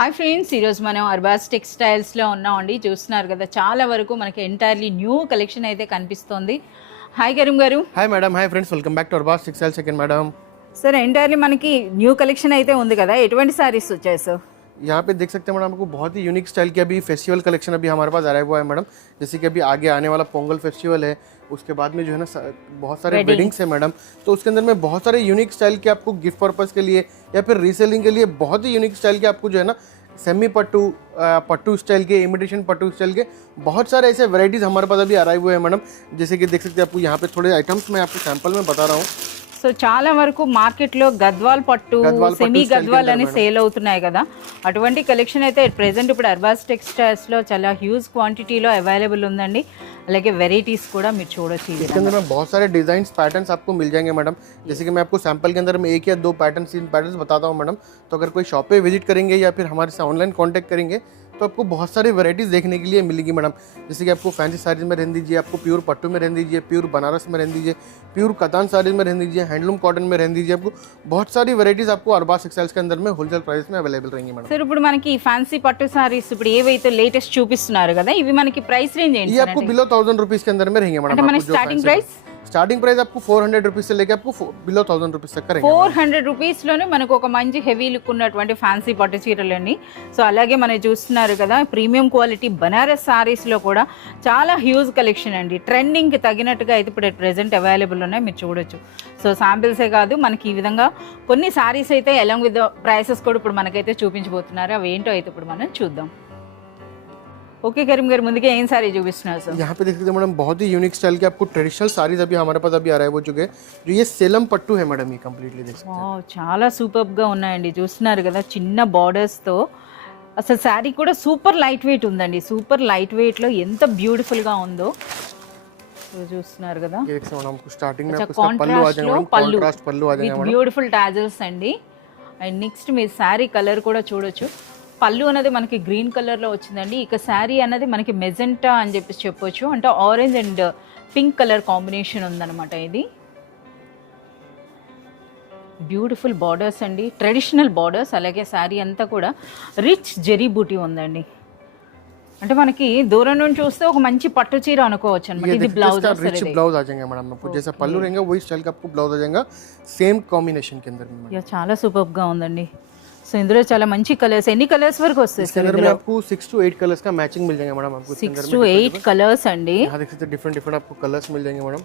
Hi friends, ఈరోజు మనం అర్బాస్ టెక్స్టైల్స్లో ఉన్నామండి. చూస్తున్నారు కదా, చాలా వరకు మనకి ఎంటైర్లీ న్యూ కలెక్షన్ అయితే కనిపిస్తుంది. హాయ్ కరీం గారు. Hi madam. Hi friends, welcome back to Arbaz textiles second madam. Sir entirely మనకి న్యూ కలెక్షన్ అయితే ఉంది కదా, ఎటువంటి సారీస్ వచ్చాయి సార్? यहाँ पे देख सकते हैं मैडम, आपको बहुत ही यूनिक स्टाइल की अभी फेस्टिवल कलेक्शन अभी हमारे पास आया हुआ है मैडम. जैसे कि अभी आगे आने वाला पोंगल फेस्टिवल है, उसके बाद में जो है ना बहुत सारे वेडिंग्स है मैडम. तो उसके अंदर में बहुत सारे यूनिक स्टाइल के आपको गिफ्ट पर्पज़ के लिए या फिर रीसेलिंग के लिए बहुत ही यूनिक स्टाइल के आपको जो है ना सेमी पट्टू, पट्टू स्टाइल के, इमिटेशन पट्टू स्टाइल के बहुत सारे ऐसे वैराइटीज़ हमारे पास अभी आए हुए हैं मैडम. जैसे कि देख सकते हैं आपको यहाँ पे थोड़े आइटम्स मैं आपको सैंपल में बता रहा हूँ. సో చాలా వరకు మార్కెట్లో గద్వాల్ పట్టు, సెమీ గద్వాల్ అని సేల్ అవుతున్నాయి కదా, అటువంటి కలెక్షన్ అయితే ప్రెసెంట్ ఇప్పుడు అర్బాస్ టెక్స్టైల్స్లో చాలా హ్యూజ్ క్వాంటిటీలో అవైలబుల్ ఉందండి. అలాగే వెరైటీస్ కూడా మీరు చూడొచ్చు. इसके अंदर में बहुत सारे डिजाइन पैटर्न्स आपको मिल जाएंगे मैडम. जैसे कि मैं आपको सैंपल के अंदर में एक या दो पैटर्न्स बताता हूँ मैडम. तो अगर कोई शॉप पे विजिट करेंगे या फिर हमारे से ऑनलाइन कांटेक्ट करेंगे तो आपको बहुत सारी वैराइटीज़ देखने के लिए मिलेगी मैडम. जैसे कि आपको फैंसी साड़ीज़ में रहने दीजिए, आपको प्योर पट्टू में रहने दीजिए, प्योर बनारस में रहने दीजिए, प्योर कतान साड़ीज़ में रहने दीजिए, हैंडलूम कॉटन में रहने दीजिए. आपको बहुत सारी वैराइटीज़ आपको अरबास टेक्सटाइल्स के अंदर में होलसेल प्राइस में अवेलेबल रहेंगी मैडम. సార్ ఇప్పుడు మనకి ఫ్యాన్సీ పట్టు సారీస్ ఇప్పుడు ఏవైతే లేటెస్ట్ చూపిస్తున్నారు కదా, ఇవి మనకి ప్రైస్ రేంజ్ ఏంటి? ये आपको बिलो 1000 रुपीज़ के अंदर में रहेंगे मैडम. అంటే మన स्टार्टिंग प्राइस आपको 400 रुपीज़ से लेकर आपको बिलो 1000 रुपीज़ तक करेंगे. 400 రూపీస్లోనే మనకు ఒక మంచి హెవీ లుక్ ఉన్నటువంటి ఫ్యాన్సీ పట్టు చీరలండి. సో అలాగే మనం చూస్తున్నారు కదా, ప్రీమియం క్వాలిటీ బనారస్ సారీస్లో కూడా చాలా హ్యూజ్ కలెక్షన్ అండి. ట్రెండింగ్కి తగినట్టుగా అయితే ఇప్పుడు ప్రెసెంట్ అవైలబుల్ ఉన్నాయి, మీరు చూడొచ్చు. సో శాంపిల్సే కాదు, మనకి ఈ విధంగా కొన్ని సారీస్ అయితే అలాంగ్ విత్ ప్రైసెస్ కూడా ఇప్పుడు మనకైతే చూపించబోతున్నారు. అవి ఏంటో అయితే ఇప్పుడు మనం చూద్దాం. ओके करीम गाరు, ముందుగా ఏం సారీ చూపిస్తున్నారు సార్? यहाँ पे देख सकते हैं मैडम, बहुत ही यूनिक स्टाइल के आपको ट्रेडिशनल साड़ीज अभी हमारे पास अभी आ रहा है वो चुके हैं. जो ये सेलम पट्टू है मैडम, ये कंप्लीटली देख सकते हैं. చాలా సూపర్ గా ఉన్నాయండి. చూస్తున్నారు కదా, చిన్న బార్డర్స్ తో అసలు సారీ కూడా సూపర్ లైట్ వెయిట్ ఉందండి. సూపర్ లైట్ వెయిట్ లో ఎంత బ్యూటిఫుల్ గా ఉందో చూస్తున్నారు కదా. స్టార్టింగ్ में आपको पल्लू आ जाएगा, कांट्रास्ट पल्लू आ जाएगा मैडम. బ్యూటిఫుల్ టాజల్స్ అండి. అండ్ నెక్స్ట్ మీరు సారీ కలర్ కూడా చూడొచ్చు. పళ్ళు అనేది మనకి గ్రీన్ కలర్లో వచ్చిందండి. ఇక శారీ అనేది మనకి మెజెంటా అని చెప్పొచ్చు. అంటే orange and pink colour combination ఉందన్నమాట. ఇది బ్యూటిఫుల్ బార్డర్స్ అండి, ట్రెడిషనల్ బార్డర్స్. అలాగే శారీ అంతా కూడా రిచ్ జెరీ బూటీ ఉందండి. అంటే మనకి దూరం నుండి చూస్తే ఒక మంచి పట్టు చీర అనుకోవచ్చు అన్నమాట. ఇది బ్లౌజ్ रिच ब्लाउज आ जाएगा मैडम. आपको जैसा पल्लू रहेगा वही स्टाइल का आपको ब्लाउज आ जाएगा, सेम कॉम्बिनेशन के अंदर में. చాలా సూపర్ గా ఉందండి. సో ఇందులో చాలా మంచి కలర్స్, ఎన్ని కలర్స్ వరకు వస్తాయి इसके अंदर में आपको 6 to 8 कलर्स का मैचिंग मिल जाएगा मैडम. आपको 6 to 8 కలర్స్ అండి. यहां देख सकते हैं डिफरेंट आपको कलर्स मिल जाएंगे मैडम.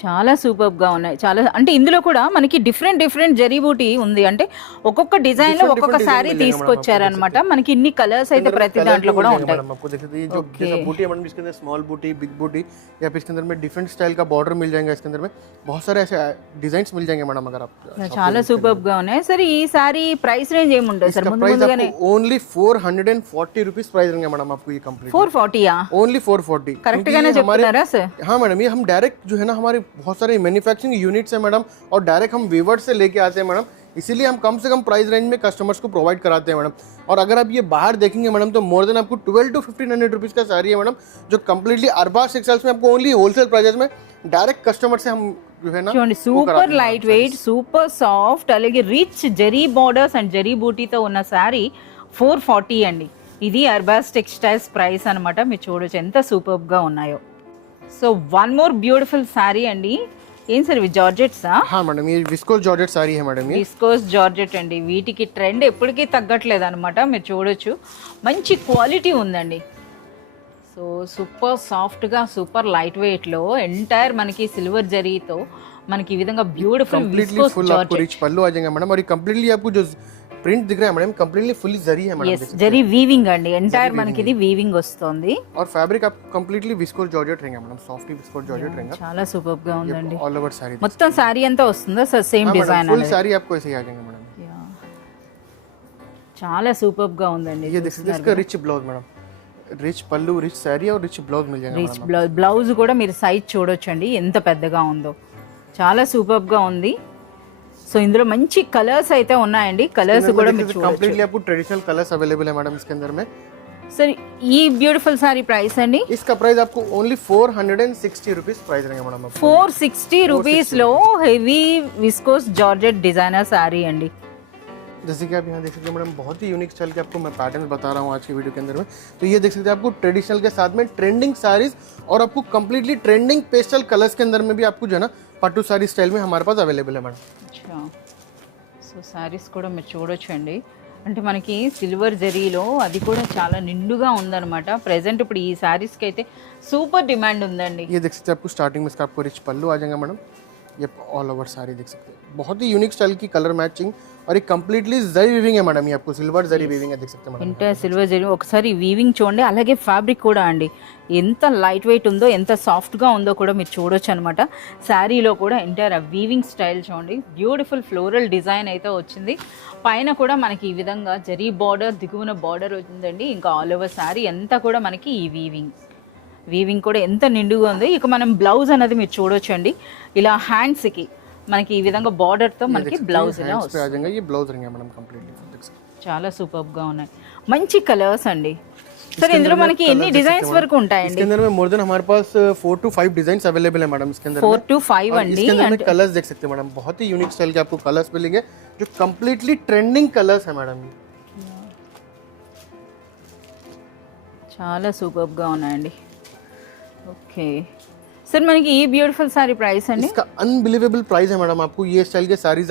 చాలా సూపర్ గా ఉన్నాయి. చాలా అంటే ఇందులో కూడా మనకి డిఫరెంట్ జరీ బూటీ ఉంది. అంటే ఒక్కొక్క డిజైన్ లో ఒక్కొక్క సారీ తీసుకొచ్చారనమాట. మనకి ఇన్ని కలర్స్ అయితే ప్రతి దాంట్లో కూడా ఉంటాయి. आपको देख सकते हैं जो जैसा बूटी है मैडम, इसके अंदर स्मॉल बूटी, बिग बूटी या फिर इसके अंदर में डिफरेंट स्टाइल का बॉर्डर मिल जाएगा. इसके अंदर में बहुत सारे ऐसे डिजाइन्स मिल जाएंगे मैडम. अगर आप చాలా సూపర్ గా ఉన్నాయి. సరే ఈ సారీ ప్రైస్ రేంజ్ ఏముంటుంది సార్? ముందుగానే ఓన్లీ 440 रुपीस प्राइस रहेंगे मैडम. आपको ये कंप्लीट 440 ఆ? ओनली 440. करेक्ट गाने చెప్తున్నారా సార్? हां मैडम, ये हम डायरेक्ट जो है ना हमारे बहुत सारे मैन्युफैक्चरिंग यूनिट्स है मैडम, और डायरेक्ट हम वीवर से लेके आते हैं मैडम. इसीलिए हम कम से कम प्राइस रेंज में कस्टमर्स को प्रोवाइड कराते हैं मैडम. और अगर आप ये बाहर देखेंगे मैडम तो मोर देन आपको 12 to 1500 रुपीज़ का साड़ी है मैडम, जो कंप्लीटली अरबास टेक्सटाइल्स में आपको ओनली होलसेल प्राइजेस में डायरेक्ट कस्टमर से हम जो है ना చూడండి, super light weight, super soft, అలాగే rich zari borders and zari బూటీతో ఉన్న సారీ 440 అండి. ఇది అర్బాస్ టెక్స్టైల్స్ ప్రైస్ అనమాట. మీరు చూడొచ్చు ఎంత సూపర్ గా ఉన్నాయో. So one more beautiful sorry అండి. ఏం సార్ ఇవి? జార్జెట్సా? हाँ मैडम, ये विस्कोस जॉर्जेट साड़ी है मैडम. ये విస్కోస్ జార్జెట్ అండి. వీటికి ట్రెండ్ ఎప్పటికీ తగ్గట్లేదు అనమాట. మీరు చూడొచ్చు, మంచి క్వాలిటీ ఉందండి. సో సూపర్ సాఫ్ట్గా, సూపర్ లైట్ వెయిట్లో ఎంటైర్ మనకి సిల్వర్ జరీతో మనకి ఈ విధంగా బ్యూటిఫుల్ कंप्लीटली फुल आपको रिच पल्लू आ जाएगा मैडम. और ये कंप्लीटली आपको जो प्रिंट दिख रहा है मैडम, कंप्लीटली फुली जरी है मैडम. జరీ వీవింగ్ అండి. ఎంటైర్ మనకి ఇది వీవింగ్ వస్తుంది. और फैब्रिक आपको कंप्लीटली विस्कोस जॉर्जेट रहेगा मैडम. सॉफ्ट विस्कोस जॉर्जेट रहेगा. చాలా సూపర్ గా ఉందండి. ऑल ओवर साड़ी మొత్తం సారీ అంతా వస్తుందా sir? Same design full sari आपको ऐसे ही आ जाएंगे मैडम. చాలా సూపర్ గా ఉందండి. ये देख सकते हैं, इसका रिच ब्लाउज मैडम, रिच पल्लू, रिच साड़ी और रिच ब्लाउज मिल जाएगा. రిచ్ బ్లౌజ్ కూడా మీరు సైజ్ చూడొచ్చండి ఎంత పెద్దగా ఉందో. చాలా సూపర్ గా ఉంది. సో ఇందులో మంచి కలర్స్ అయితే ఉన్నాయండి. కలర్స్ కూడా మీరు చూడొచ్చు. कंप्लीटली आपको ट्रेडिशनल कलर्स अवेलेबल है मैडम इसके अंदर में. सर ఈ బ్యూటిఫుల్ సారీ ప్రైస్ అండి? इसका प्राइस आपको ओनली 460 रुपीस प्राइस रहेगा मैडम. 460 రూపీస్ లో heavy viscose georgette designer sorry అండి. जैसे कि आप यहाँ देख सकते हैं मैडम, बहुत ही यूनिक स्टाइल के आपको मैं पैटर्न बता रहा हूँ आज की वीडियो के अंदर में। तो ये देख सकते हैं आपको ट्रेडिशनल के साथ में ट्रेंडिंग साड़ीज और आपको कंप्लीटली ट्रेंडिंग पेस्टल कलर्स के अंदर में भी आपको जो है ना पट्टू साड़ी स्टाइल में हमारे पास अवेलेबल है मैडम। అచ్చా సో శారీస్ కూడా మీరు చూడొచ్చండి, అంటే మనకి సిల్వర్ జరీలో అది కూడా చాలా నిండుగా ఉందన్నమాట. ప్రెసెంట్ ఇప్పుడు ఈ శారీస్కి అయితే సూపర్ డిమాండ్ ఉందండి. ये देख सकते हैं आपको स्टार्टिंग में इसका आपको रिच पल्लू आ जाएगा मैडम। ये ऑल ओवर साड़ी देख सकते हैं, बहुत ही यूनिक स्टाइल की कलर मैचिंग और एक कंप्लीटली जरी वीविंग है मैडम। ये आपको सिल्वर जरी वीविंग है, देख सकते हैं मैडम। ఇంట సిల్వర్ జరీ ఒకసారి వీవింగ్ చూడండి, అలాగే ఫ్యాబ్రిక్ కూడా అండి ఎంత లైట్ వెయిట్ ఉందో, ఎంత సాఫ్ట్గా ఉందో కూడా మీరు చూడొచ్చు అనమాట. శారీలో కూడా ఎంటైర్ వీవింగ్ స్టైల్ చూడండి, బ్యూటిఫుల్ ఫ్లోరల్ డిజైన్ అయితే వచ్చింది. పైన కూడా మనకి ఈ విధంగా జరీ బార్డర్, దిగువన బార్డర్ వచ్చిందండి. ఇంకా ఆల్ ఓవర్ శారీ అంతా కూడా మనకి ఈ వీవింగ్ కూడా ఎంత నిండుగా ఉంది. ఇక మనం బ్లౌజ్ అనేది మీరు చూడొచ్చండి, ఇలా హ్యాండ్స్కి మనకి ఈ విధంగా బార్డర్తో మనకి బ్లౌజ్ ఇలా వస్తుంది. ये ब्लाउज रहेंगे मैडम कंप्लीटली, देख सकते हैं। చాలా సూపర్గా ఉన్నాయి, మంచి కలర్స్ అండి. సరే ఇందులో మనకి ఎన్ని డిజైన్స్ వరకు ఉంటాయండి? इसके अंदर में मोर देन हमारे पास 4 to 5 डिजाइन अवेलेबल है मैडम। इसके अंदर 4 to 5 अंडी. इसके अंदर में कलर्स देख सकते हैं मैडम, बहुत ही यूनिक स्टाइल के आपको कलर्स मिलेंगे जो कंप्लीटली ट्रेंडिंग कलर्स है मैडम। చాలా సూపర్గా ఉన్నాయండి. ఓకే సార్, మనకి ఈ బ్యూటిఫుల్ సారీ ప్రైస్ అండి? इसका अनबिलीवेबल प्राइस है मैडम। आपको ये स्टाइल के साड़ीज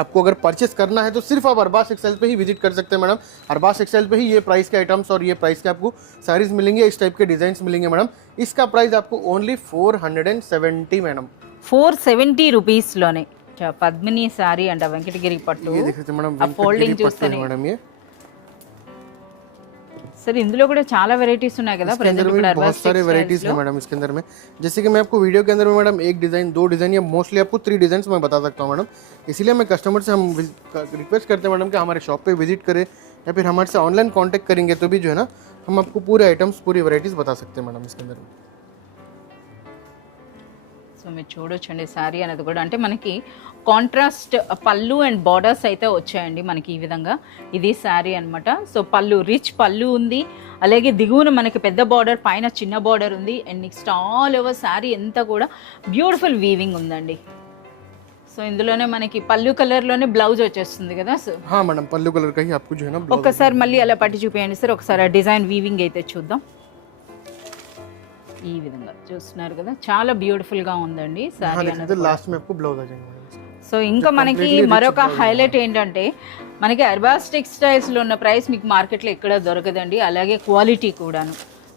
आपको अगर परचेस करना है तो सिर्फ आप अरबाज एक्सएल पे ही विजिट कर सकते हैं मैडम। अरबाज एक्सएल पे ही ये प्राइस के आइटम्स और ये प्राइस के आपको साड़ीज मिलेंगे, इस टाइप के डिजाइन मिलेंगे मैडम। इसका प्राइस आपको ओनली 470 मैडम। 470 రూపీస్లోనే పద్మిని సారీ అంట, వెంకటగిరి పట్టు. ये देख सकते हैं मैडम, ఆ ఫోల్డింగ్ చూస్తేనే मैडम ये सर इंదులో కూడా చాలా వెరైటీస్ ఉన్నాయి కదా ప్రెజెంట్ ఇప్పుడు बहुत सारे वेराइटीज है मैडम इसके अंदर में। जैसे कि मैं आपको वीडियो के अंदर में मैडम एक डिज़ाइन, 2 डिज़ाइन या मोस्टली आपको 3 डिज़ाइन मैं बता सकता हूँ मैडम। इसीलिए मैं कस्टमर से हम रिक्वेस्ट करते हैं मैडम कि हमारे शॉप पे विजिट करें या फिर हमारे से ऑनलाइन कांटेक्ट करेंगे तो भी जो है ना हम आपको पूरे आइटम्स, पूरी वेराइटीज़ बता सकते हैं मैडम इसके अंदर में। సో మీరు చూడొచ్చండి శారీ అనేది కూడా, అంటే మనకి కాంట్రాస్ట్ పళ్ళు అండ్ బార్డర్స్ అయితే వచ్చాయండి మనకి ఈ విధంగా. ఇది శారీ అనమాట. సో పళ్ళు, రిచ్ పళ్ళు ఉంది, అలాగే దిగువన మనకి పెద్ద బార్డర్, పైన చిన్న బార్డర్ ఉంది. And next all over sari అంతా కూడా బ్యూటిఫుల్ వీవింగ్ ఉందండి. సో ఇందులోనే మనకి పళ్ళు కలర్లోనే బ్లౌజ్ వచ్చేస్తుంది కదా సార్? हाँ मैडम, पल्लू कलर का ही आपको जो है ना ब्लाउज। ఒక్కసారి మళ్ళీ అలా పట్టి చూపించండి సార్, ఒకసారి ఆ డిజైన్ వీవింగ్ అయితే చూద్దాం. ఈ విధంగా చూస్తున్నారు కదా, చాలా బ్యూటిఫుల్ గా ఉందండి సారీ అనేది. लास्ट में आपको ब्लाउज आ जाएगा मैडम। సో ఇంకా మనకి మరొక హైలైట్ ఏంటంటే, మనకి అర్బాస్ టెక్స్టైల్స్ లో ఉన్న ప్రైస్ మీకు మార్కెట్లో ఎక్కడ దొరకదండి, అలాగే క్వాలిటీ కూడాను.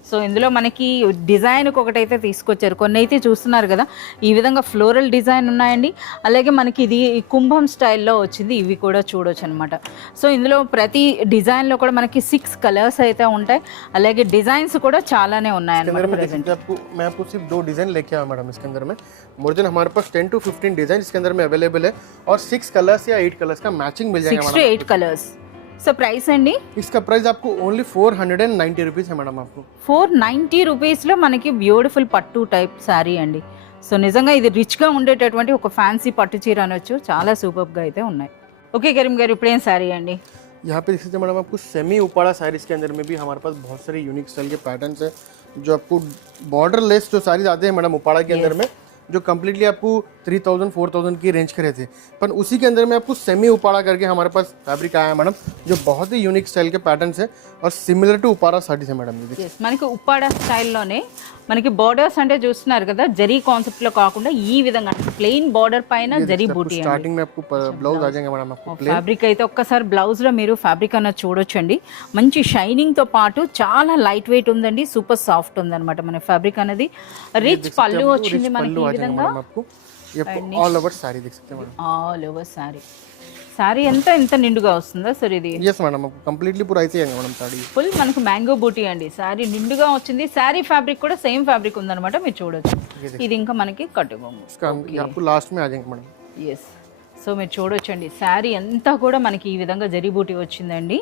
సో ఇందులో మనకి డిజైన్కి ఒకటైతే తీసుకొచ్చారు, కొన్ని అయితే చూస్తున్నారు కదా ఈ విధంగా ఫ్లోరల్ డిజైన్ ఉన్నాయండి. అలాగే మనకి ఇది కుంభం స్టైల్లో వచ్చింది, ఇవి కూడా చూడొచ్చు అనమాట. సో ఇందులో ప్రతి డిజైన్లో కూడా మనకి 6 కలర్స్ అయితే ఉంటాయి, అలాగే డిజైన్స్ కూడా చాలానే ఉన్నాయన్నమాట. मैं आपको सिर्फ 2 डिजाइन लेके आया मैडम इसके अंदर में। मोर देन हमारे पास 10 to 15 डिजाइन इसके अंदर में अवेलेबल है और 6 कलर्स या 8 कलर्स का मैचिंग मिल जाएगा 6 to 8 కలర్స్. సో ప్రైస్ అండి? इसका प्राइस आपको ओनली 490 रुपीज़ है मैडम। आपको 490 రూపీస్లో మనకి బ్యూటిఫుల్ పట్టు టైప్ శారీ అండి. సో నిజంగా ఇది రిచ్గా ఉండేటటువంటి ఒక ఫ్యాన్సీ పట్టు చీర అనొచ్చు, చాలా సూపర్గా అయితే ఉన్నాయి. ఓకే కరీం గారు, ఇప్పుడేం శారీ అండి? यहाँ पे देख सकते हैं मैडम, आपको सेमी उपाड़ा साड़ीज के अंदर में भी हमारे पास बहुत सारे यूनिक स्टाइल के पैटर्न्स है जो आपको बॉर्डर लेस जो साड़ीज आते हैं मैडम उपाड़ा के अंदर में, जो कम्प्लीटली आपको 3000-4000 की रेंज के रहते हैं, पर उसी के अंदर में आपको सेमी उपाड़ा करके हमारे पास फैब्रिक आया है मैडम, जो बहुत ही यूनिक स्टाइल के पैटर्न्स है और सिमिलर टू उपाड़ा साड़ीज है मैडम। మనకి ఉప్పాడా స్టైల్లోనే మనకి బార్డర్స్ అంటే చూస్తున్నారు కదా, జరీ కాన్సెప్ట్ లో కాకుండా ఈ విధంగా ప్లెయిన్ బార్డర్ పైన జరీ బూటీ. స్టార్టింగ్ में आपको ब्लाउज आ जाएगा मैडम। आपको ఫ్యాబ్రిక్ అయితే ఒక్కసారి బ్లౌజ్ లో మీరు ఫ్యాబ్రిక్ అన్నది చూడొచ్చండి, మంచి షైనింగ్ తో పాటు చాలా లైట్ వెయిట్ ఉందండి, సూపర్ సాఫ్ట్ ఉందన్నమాట మన ఫ్యాబ్రిక్ అనేది. రిచ్ పళ్ళు వచ్చింది మనకి ఈ విధంగా, ऑल ओवर साड़ी देख सकते हैं madam. All over sorry. Sorry ఎంత ఎంత నిండుగా వస్తుందా సార్ ఇది? यस मैडम, आपको कंप्लीटली पूरा ऐसे ही आएगा मैडम साड़ी। ఫుల్ మనకు మ్యాంగో బూటీ అండి, సారీ నిండుగా వచ్చింది. సారీ ఫ్యాబ్రిక్ కూడా సేమ్ ఫ్యాబ్రిక్ ఉందన్నమాట, మీరు చూడొచ్చు. ఇది ఇంకా మనకి కట్టుకోము, आपको लास्ट में आ जाएंगे मैडम। ఎస్. సో మీరు చూడొచ్చండి, శారీ అంతా కూడా మనకి ఈ విధంగా జరీ బూటీ వచ్చిందండి.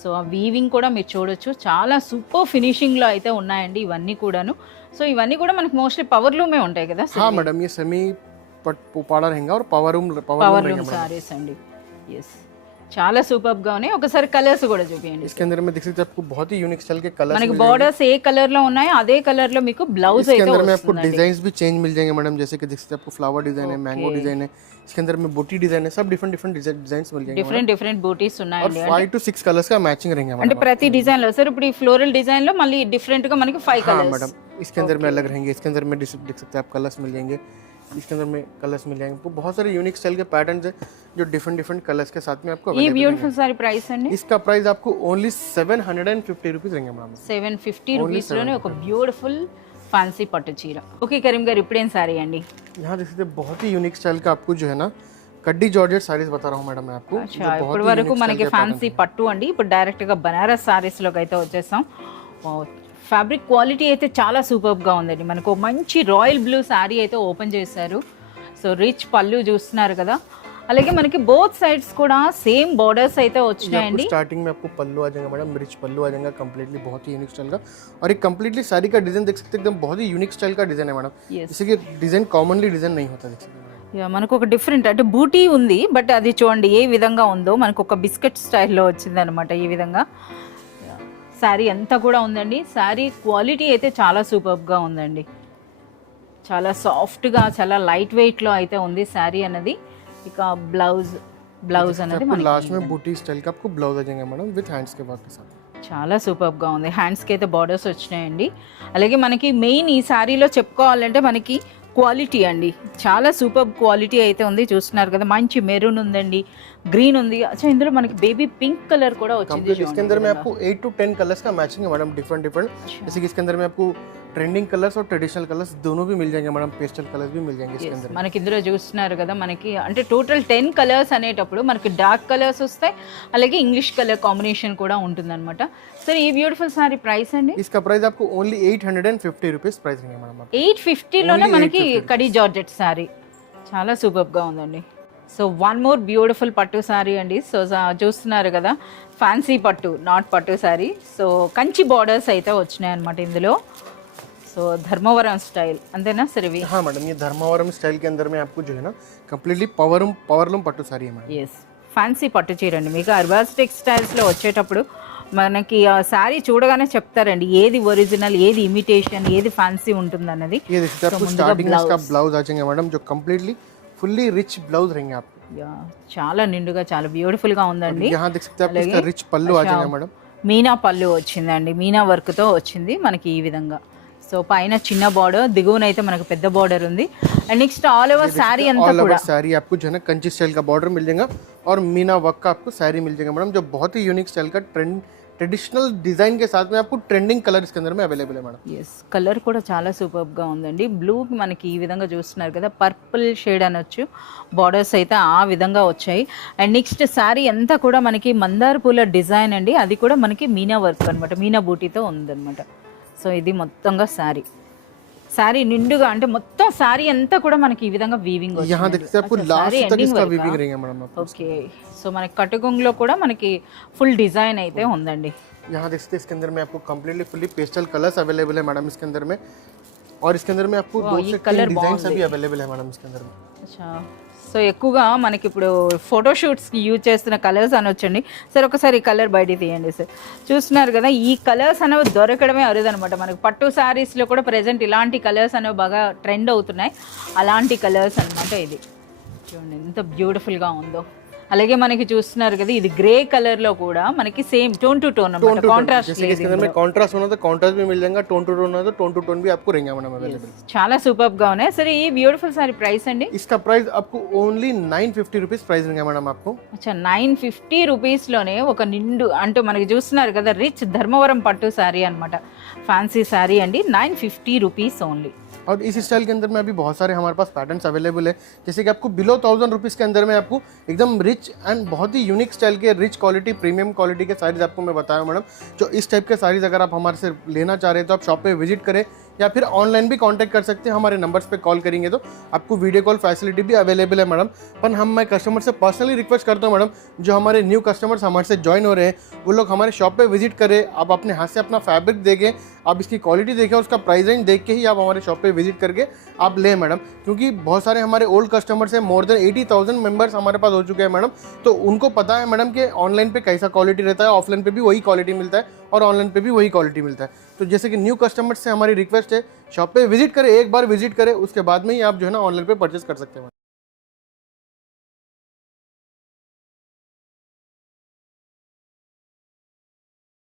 సో ఆ వీవింగ్ కూడా మీరు చూడొచ్చు, చాలా సూపర్ ఫినిషింగ్లో అయితే ఉన్నాయండి ఇవన్నీ కూడాను. సో ఇవన్నీ కూడా మనకి మోస్ట్లీ పవర్ లూమే ఉంటాయి కదా? हाँ मैडम, ये सेमी उपाड़ा रहेगा और पवर लूम సారీస్ అండి. ఎస్. చాలా సూపర్ గా ఉన్నాయి. ఒకసారి కలర్స్ కూడా చూపించండి. इसके अंदर में देख सकते हैं आपको बहुत ही यूनिक स्टाइल के कलर మనకి బోర్డర్స్ ఏ కలర్ లో ఉన్నాయో అదే కలర్ లో మీకు బ్లౌజ్ इसके అయితే अंदर में आपको వస్తుందండి. डिजाइन भी चेंज मिल जाएंगे मैडम, जैसे कि देख सकते हैं आपको फ्लावर डिजाइन है, मैंगो डिजाइन है, इसके अंदर में बूटी डिजाइन है, सब डिफरेंट डिफरेंट डिजाइन मिल जाएंगे డిఫరెంట్ డిఫరెంట్ బూటీస్ और ఉన్నాయండి. 5 to 6 कलर्स का मैचिंग रहेंगे అంటే मैडम। ప్రతి డిజైన్ లో సార్ ఇప్పుడు ఈ ఫ్లోరల్ డిజైన్ లో మళ్ళీ డిఫరెంట్ గా మనకి 5 हाँ కలర్స్. मैडम, इसके अंदर में अलग रहेंगे, इसके अंदर में देख सकते हैं आप कलर्स मिल जाएंगे, इसके अंदर में कलर्स मिल जाएंगे, बहुत सारे यूनिक स्टाइल के पैटर्न्स है जो डिफरेंट डिफरेंट कलर्स के साथ में आपको ఈ available బ్యూటిఫుల్ సారీ ప్రైస్ అండి है। इसका प्राइस आपको ओनली 750 रुपीज रहेंगे मैडम। 750 రూపీస్ లోనే ఒక బ్యూటిఫుల్ ఫ్యాన్సీ పట్టు చీర. ఓకే కరీం గారు, ఇప్పుడేం సారీ అండి? यहाँ देख सकते हैं बहुत ही यूनिक स्टाइल का आपको जो है ना कड्डी जॉर्जेट साड़ीज बता रहा हूँ मैडम मैं आपको। అచ్చా, ఇప్పటి వరకు మనకి ఫ్యాన్సీ పట్టు అండి, ఇప్పుడు డైరెక్ట్ గా బనారస్ సారీస్ లోకి అయితే వచ్చేసాం. ఫ్యాబ్రిక్ క్వాలిటీ అయితే చాలా సూపర్ గా ఉందండి. మనకు ఒక మంచి రాయల్ బ్లూ సారీ అయితే ఓపెన్ చేశారు. సో రిచ్ పళ్ళు చూస్తున్నారు కదా, అలాగే మనకి బోత్ సైడ్స్ కూడా సేమ్ బోర్డర్స్ అయితే వచ్చినాయండి. स्टार्टिंग में आपको पल्लू आ जाएगा मैडम, रिच पल्लू आ जाएगा कंप्लीटली बहुत ही यूनिक स्टाइल का। और एक कंप्लीटली साड़ी का डिजाइन देख सकते हैं एकदम बहुत ही यूनिक स्टाइल का डिजाइन है मैडम। Yes. जैसे कि डिजाइन कॉमनली डिजाइन नहीं होता, देख सकते हैं। యా, మనకు ఒక డిఫరెంట్ అంటే బూటీ ఉంది, బట్ అది చూడండి ఏ విధంగా ఉందో, మనకు ఒక బిస్కెట్ స్టైల్లో వచ్చింది అనమాట. ఈ విధంగా శారీ అంతా కూడా ఉందండి. శారీ క్వాలిటీ అయితే చాలా సూపర్గా ఉందండి, చాలా సాఫ్ట్గా చాలా లైట్ వెయిట్లో అయితే ఉంది శారీ అన్నది. ఇక బ్లౌజ్ అనేది आपको మనకి लास्ट में बूटी स्टाइल का आपको ब्लाउज आ जाएगा मैडम विद हैंड्स के वर्क के साथ। చాలా సూపర్గా ఉంది. హ్యాండ్స్కి అయితే బార్డర్స్ వచ్చినాయండి. అలాగే మనకి మెయిన్ ఈ శారీలో చెప్పుకోవాలంటే మనకి క్వాలిటీ అండి, చాలా సూపర్ క్వాలిటీ అయితే ఉంది. చూస్తున్నారు కదా, మంచి మెరూన్ ఉందండి, గ్రీన్ ఉంది. అచ్చా, ఇందులో మనకి బేబీ పింక్ కలర్ కూడా వచ్చింది. कंप्लीट इसके अंदर में आपको 8 to 10 कलर्स का मैचिंग है मैडम, डिफरेंट डिफरेंट। जैसे कि इसके अंदर में आपको ट्रेंडिंग कलर्स और ट्रेडिशनल कलर्स दोनों भी मिल जाएंगे मैडम, पेस्टल कलर्स भी मिल जाएंगे इसके अंदर। మనకి ఇందులో చూస్తున్నారు కదా, మనకి అంటే టోటల్ 10 కలర్స్ అనేటప్పుడు మనకి డార్క్ కలర్స్ వస్తాయి, అలాగే ఇంగ్లీష్ కలర్ కాంబినేషన్ కూడా ఉంటుందన్నమాట. సరే, ఈ బ్యూటిఫుల్ సారీ ప్రైస్ అండి? इसका प्राइस आपको ओनली 850 रुपीस प्राइस रहेंगे मैडम। 850 లోనే మనకి కడి జార్జెట్ సారీ చాలా సూపర్గా ఉందండి. సో వన్ మోర్ బ్యూటిఫుల్ పట్టు సారీ అండి. సో చూస్తున్నారు కదా, ఫ్యాన్సీ పట్టు, నాట్ పట్టు సారీ. సో కంచి బార్డర్స్ అయితే వచ్చినాయి అనమాట ఇందులో. సో ధర్మవరం స్టైల్ అంతేనా సరే? हाँ मैडम, ये धर्मावरम स्टाइल के अंदर में आपको जो है ना कंप्लीटली पावरलूम पट्टू साड़ी है मैडम। ఎస్, ఫ్యాన్సీ పట్టు చీర అండి. మీకు అర్బాస్ టెక్స్టైల్స్లో వచ్చేటప్పుడు మనకి ఆ శారీ చూడగానే చెప్తారండి ఏది ఒరిజినల్, ఏది ఇమిటేషన్, ఏది ఫ్యాన్సీ ఉంటుంది అన్నది. ये देखिए आपको स्टार्टिंग में इसका ब्लाउज आ जाएगा मैडम, जो कंप्लीटली फुल्ली रिच ब्लाउज रहेंगे आपको। యా, చాలా నిండుగా చాలా బ్యూటిఫుల్ గా ఉందండి. यहाँ देख सकते हैं आपको इसका रिच पल्लू आ जाएगा मैडम। మీనా పళ్ళు వచ్చిందండి, మీనా వర్క్ తో వచ్చింది మనకి ఈ విధంగా. సో పైన చిన్న బార్డర్, దిగువనైతే మనకు పెద్ద బార్డర్ ఉంది. And next all over sari అంతా ऑल కూడా ओवर साड़ी आपको जो है ना कंची स्टाइल का बॉर्डर मिल जाएगा और मीना वर्क का आपको साड़ी मिल जाएगा मैडम, जो बहुत ही यूनिक स्टाइल का ट्रेडिशनल डिजाइन के साथ में आपको ट्रेंडिंग कलर इसके अंदर में अवेलेबल है मैडम। ఎస్, కలర్ కూడా చాలా సూపర్ గా ఉందండి. బ్లూ మనకి ఈ విధంగా చూస్తున్నారు కదా, పర్పుల్ షేడ్ అనొచ్చు. బార్డర్స్ అయితే ఆ విధంగా వచ్చాయి. అండ్ నెక్స్ట్ శారీ అంతా కూడా మనకి మందార పూల డిజైన్ అండి, అది కూడా మనకి మీనా వర్క్ అనమాట, మీనా బూటీతో ఉందన్నమాట. సో ఇది మొత్తంగా శారీ నిండుగా అంటే మొత్తం శారీ అంతా కూడా మనకి ఈ విధంగా వీవింగ్ यहाँ देख सकते हैं आपको लास्ट तक इसका वीविंग रहेगा मैडम आपको। ఓకే, సో మనకి కట్టుగుంగులో కూడా మనకి ఫుల్ డిజైన్ అయితే ఉందండి. यहाँ देख सकते हैं इसके अंदर में आपको completely fully pastel colours available है मैडम इसके अंदर में। और इसके अंदर में आपको 2 से 3 डिजाइन अभी अवेलेबल है मैडम इसके अंदर में। అచ్చా, సో ఎక్కువగా మనకి ఇప్పుడు ఫోటోషూట్స్కి యూజ్ చేస్తున్న కలర్స్ అనొచ్చండి. సార్ ఒకసారి ఈ కలర్ బయట తీయండి సార్. చూస్తున్నారు కదా, ఈ కలర్స్ అనేవి దొరకడమే అరుదనమాట. మనకి పట్టు శారీస్లో కూడా ప్రజెంట్ ఇలాంటి కలర్స్ అనేవి బాగా ట్రెండ్ అవుతున్నాయి. అలాంటి కలర్స్ అనమాట ఇది. చూడండి ఎంత బ్యూటిఫుల్గా ఉందో. అలాగే మనకి చూస్తున్నారు కదా, ఇది గ్రే కలర్ లో కూడా మనకి సేమ్ టోన్ టు టోన్ అన్నమాట, కాంట్రాస్ట్ जैसे कि इसके अंदर में कॉन्ट्रास्ट होना तो कॉन्ट्रास्ट भी मिल जाएगा, टोन टू टोन होना तो टोन टू टोन भी आपको रहेंगे मैडम अवेलेबल। చాలా సూపర్ గా ఉన్నాయి. సరే, ఈ బ్యూటిఫుల్ సారీ ప్రైస్ అండి? इसका प्राइस आपको ओनली 950 रुपीस प्राइस रहेगा मैडम आपको। అచ్చా, 950 రూపీస్ లోనే ఒక నిండు అంటూ మనకి చూస్తున్నారు కదా, రిచ్ ధర్మవరం పట్టు శారీ అన్నమాట, ఫ్యాన్సీ శారీ అండి. 950 రూపీస్ ఓన్లీ. और इस स्टाइल के अंदर में अभी बहुत सारे हमारे पास पैटर्न्स अवेलेबल है, जैसे कि आपको बिलो 1000 रुपीज़ के अंदर में आपको एकदम रिच एंड बहुत ही यूनिक स्टाइल के रिच क्वालिटी प्रीमियम क्वालिटी के साड़ीज़ आपको मैं बताया मैडम। जो इस टाइप के साड़ीज़ अगर आप हमारे से लेना चाह रहे हैं तो आप शॉप पे विजिट करें या फिर ऑनलाइन भी कांटेक्ट कर सकते हैं, हमारे नंबर्स पे कॉल करेंगे तो आपको वीडियो कॉल फैसिलिटी भी अवेलेबल है मैडम। पर मैं कस्टमर से पर्सनली रिक्वेस्ट करता हूँ मैडम, जो हमारे न्यू कस्टमर्स हमारे से ज्वाइन हो रहे हैं वो लोग हमारे शॉप पे विजिट करें, आप अपने हाथ से अपना फैब्रिक देखें, आप इसकी क्वालिटी देखें, उसका प्राइस रेंज देख के ही आप हमारे शॉप पे विजिट करके आप लें मैडम। क्योंकि बहुत सारे हमारे ओल्ड कस्टमर्स हैं, मोर देन 80,000 मेंबर्स हमारे पास हो चुके हैं मैडम, तो उनको पता है मैडम कि ऑनलाइन पे कैसा क्वालिटी रहता है, ऑफलाइन पे भी वही क्वालिटी मिलता है और ऑनलाइन पे भी वही क्वालिटी मिलता है। तो जैसे कि न्यू कस्टमर्स से हमारी रिक्वेस्ट है, शॉप पे विजिट करें, एक बार विजिट करें, उसके बाद में ही आप जो है ना ऑनलाइन पे परचेस कर सकते हैं।